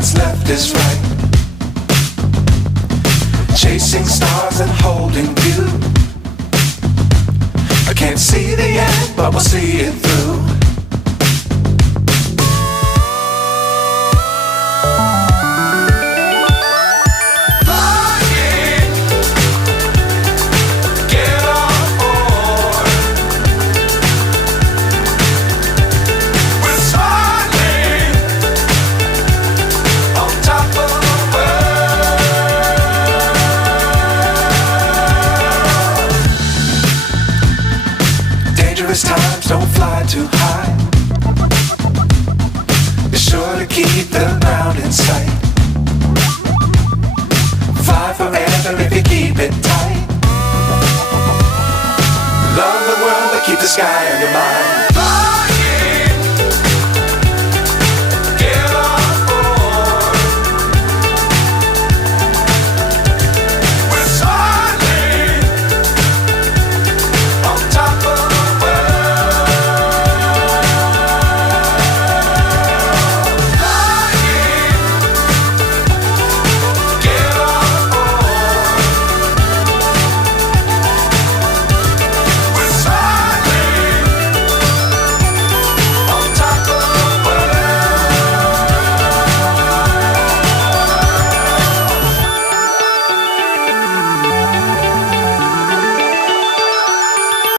what's left is right. Chasing stars and holding you. I can't see the end, but we'll see it through. Times don't fly too high. Be sure to keep the ground in sight. Fly forever if you keep it tight. Love the world but keep the sky on your mind.